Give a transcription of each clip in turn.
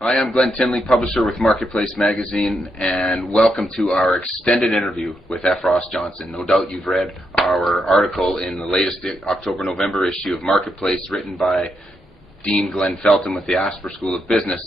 Hi, I'm Glenn Tinley, publisher with Marketplace Magazine, and welcome to our extended interview with F. Ross Johnson. No doubt you've read our article in the latest October-November issue of Marketplace, written by Dean Glenn Felton with the Asper School of Business.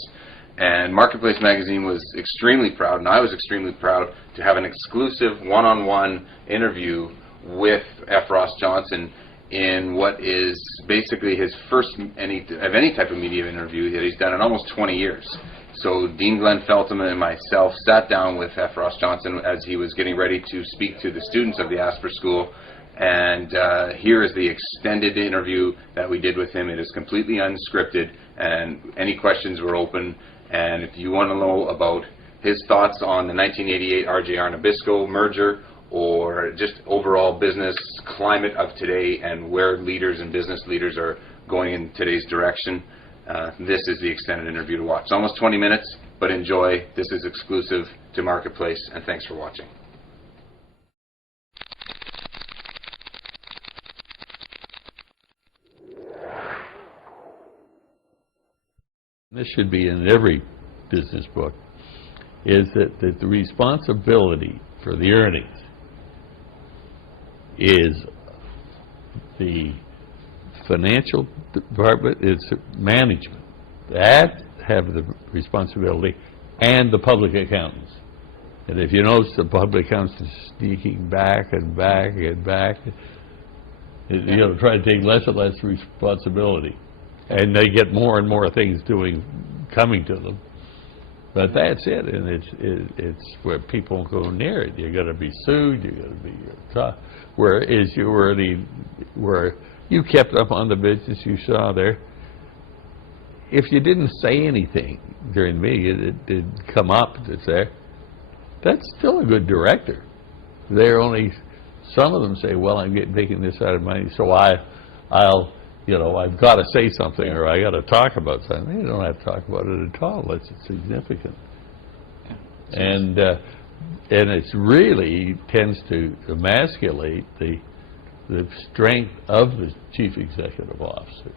And Marketplace Magazine was extremely proud, and I was extremely proud, to have an exclusive one-on-one interview with F. Ross Johnson in what is basically his first of any type of media interview that he's done in almost 20 years. So Dean Glenn Felton and myself sat down with F. Ross Johnson as he was getting ready to speak to the students of the Asper School, and here is the extended interview that we did with him. It is completely unscripted, and any questions were open, and if you want to know about his thoughts on the 1988 RJR-Nabisco merger, or just overall business climate of today and where leaders and business leaders are going in today's direction, this is the extended interview to watch. It's almost 20 minutes, but enjoy. This is exclusive to Marketplace, and thanks for watching. This should be in every business book, is that the responsibility for the earnings is the financial department, it's management that have the responsibility, and the public accountants. And if you notice, the public accountants are sneaking back and back and back, try to take less and less responsibility, and they get more and more things coming to them. But that's it, and it's where people go near it. You're going to be sued. You're going to be where you kept up on the business you saw there. If you didn't say anything during the meeting, it did come up to say, that's still a good director. Some of them say, well, I'm making this out of money, so I'll. I've got to say something, or I got to talk about something. You don't have to talk about it at all unless it's significant. Yeah. And it's really tends to emasculate the strength of the chief executive officer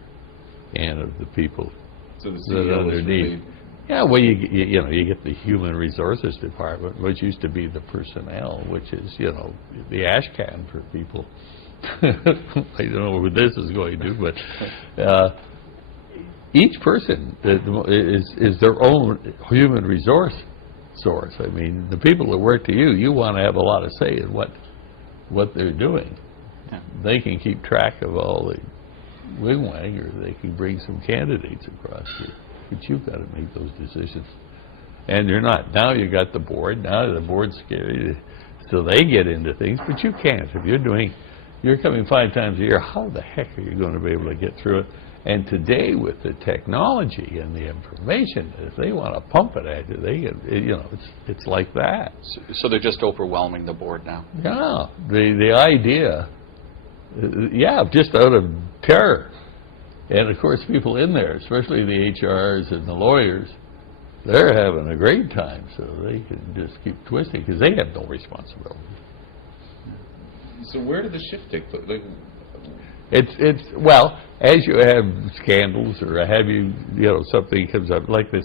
and of the people that underneath. Yeah, well, you get the human resources department, which used to be the personnel, which is the ash can for people. I don't know where this is going to, but each person is their own human resource source. I mean, the people that work to you want to have a lot of say in what they're doing. Yeah. They can keep track of all the wing-wang, or they can bring some candidates across here. But you've got to make those decisions. And you're not. Now you got the board. Now the board's scary, so they get into things, but you can't. If you're coming 5 times a year, how the heck are you going to be able to get through it? And today, with the technology and the information, if they want to pump it at you, they get, it's like that. So they're just overwhelming the board now? Yeah. The idea, just out of terror. And of course, people in there, especially the HRs and the lawyers, they're having a great time, so they can just keep twisting, because they have no responsibility. So where did the shift take place? Well, as you have scandals, or have something comes up like the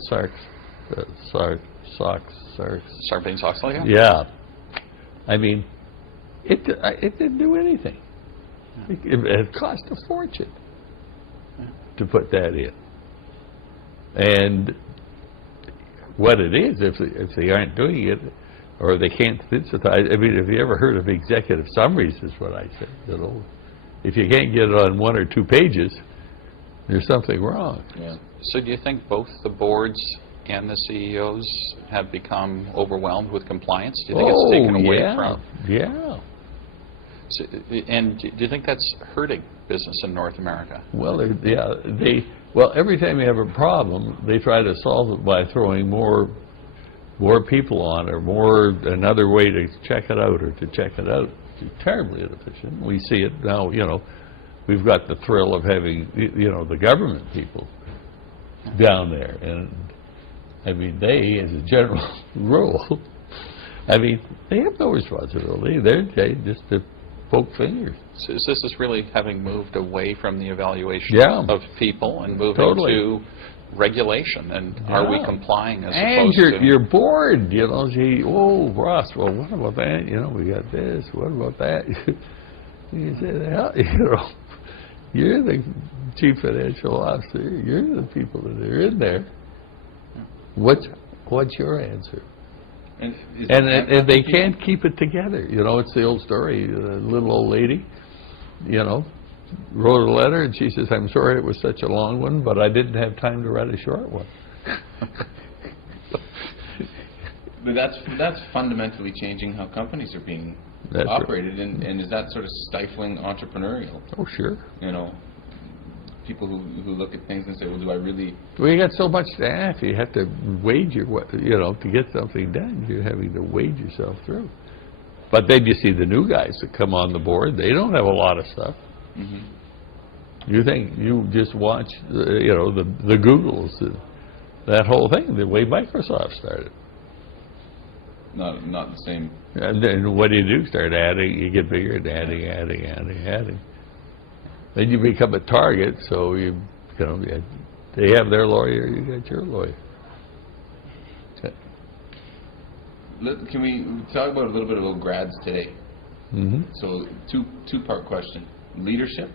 Sarbanes-Oxley. Yeah, I mean, it didn't do anything. It cost a fortune to put that in, and what it is, if they aren't doing it, or they can't synthesize. I mean, have you ever heard of executive summaries, is what I say. If you can't get it on 1 or 2 pages, there's something wrong. Yeah. So do you think both the boards and the CEOs have become overwhelmed with compliance? Do you think it's taken away from? Yeah. So, and do you think that's hurting business in North America? Well, every time you have a problem, they try to solve it by throwing more people on, or another way to check it out, or to check it out. It's terribly inefficient. We see it now. We've got the thrill of having the government people down there, and I mean, they, as a general rule, I mean, they have no responsibility. They're just to poke fingers. So this is really having moved away from the evaluation of people and moving to regulation, and are we Yeah. complying as And opposed to... you're bored, you know. Gee, oh, Ross, well, what about that? You know, we got this. What about that? You say, hell, you know, you're the chief financial officer. You're the people that are in there. What's your answer? And And they can't keep it together. You know, it's the old story. The little old lady, you know, wrote a letter, and she says, I'm sorry it was such a long one, but I didn't have time to write a short one. But that's fundamentally changing how companies are being That's right. operated, and is that sort of stifling entrepreneurial? Oh, sure. You know, people who look at things and say, well, do I really... Well, you got so much staff, you have to wade you know, to get something done, you're having to wade yourself through. But then you see the new guys that come on the board, they don't have a lot of stuff. Mm-hmm. You think, you just watch, you know, the Googles, that whole thing, the way Microsoft started. Not the same. And then what do? Start adding, you get bigger and adding. Then you become a target, so you know, they have their lawyer, you got your lawyer. Can we talk about a little bit about grads today? Mm-hmm. So two-part question. Leadership.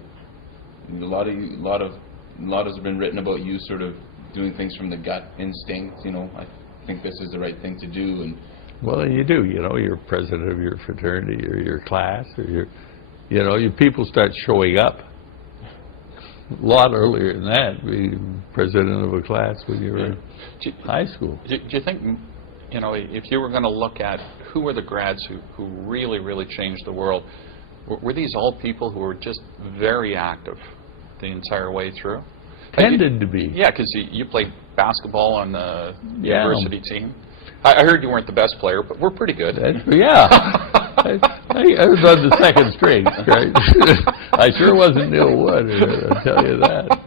A lot has been written about you sort of doing things from the gut instinct. You know, I think this is the right thing to do, and Well, you do. You know, you're president of your fraternity or your class, or you know, your people start showing up. A lot earlier than that, being president of a class when you were in high school. Do you think, you know, if you were going to look at who were the grads who really, really changed the world, were these all people who were just very active the entire way through? Tended to be. Yeah, because you played basketball on the Yeah. university team. I heard you weren't the best player, but we're pretty good. Yeah. I was on the second string, right? I sure wasn't Neil Wood, I'll tell you that.